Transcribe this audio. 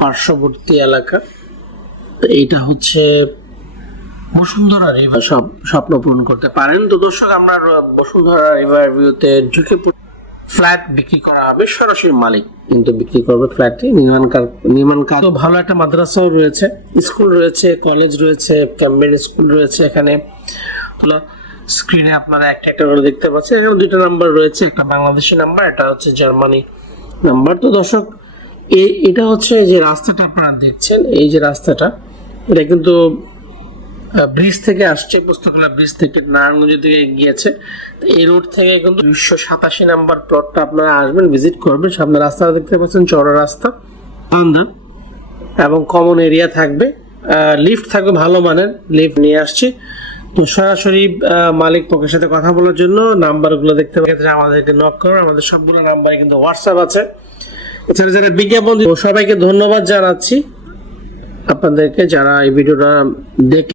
পার্শ্ববর্তী এলাকা। এইটা হচ্ছে বসুন্ধরা রিভার, সব স্বপ্ন পূরণ করতে পারেন। তো দর্শক, আমরা বসুন্ধরা রিভার ভিউতে ঢুকে ফ্ল্যাট বিক্রি করা হবে, সরাসরি মালিক কিন্তু বিক্রি করবে ফ্ল্যাটটি। নির্মাণ কাজ তো ভালো, একটা মাদ্রাসাও রয়েছে, স্কুল রয়েছে, কলেজ রয়েছে, ক্যাম্বেল স্কুল রয়েছে। এখানে স্ক্রিনে আপনারা একটা একটা করে দেখতে পাচ্ছেন। এখানে দুইটা নাম্বার রয়েছে, একটা বাংলাদেশি নাম্বার, এটা হচ্ছে জার্মানি নাম্বার। তো দর্শক, এটা হচ্ছে যে রাস্তাটা আপনারা দেখছেন, এই যে রাস্তাটা, এটা কিন্তু ব্রিজ থেকে আসছে, পুস্তকলা ব্রিজ থেকে নারায়ণগঞ্জ থেকে গিয়েছে। এই রোড থেকে কিন্তু 287 নাম্বার প্লটটা আপনারা আসবেন, ভিজিট করবেন। সামনে রাস্তা দেখতে পাচ্ছেন, চওড়া রাস্তা, বারান্দা এবং কমন এরিয়া থাকবে, লিফট থাকবে ভালো মানের, লিফট নিয়ে আসছি। তো সরাসরি মালিক পক্ষের সাথে কথা বলার জন্য নাম্বারগুলো দেখতে পাচ্ছেন, আমাদেরকে নক করুন। আমাদের সবগুলো নাম্বারে কিন্তু হোয়াটসঅ্যাপ আছে। এছাড়া যারা বিজ্ঞাপন, সবাইকে ধন্যবাদ জানাচ্ছি আপনাদেরকে যারা এই ভিডিওটা দেখ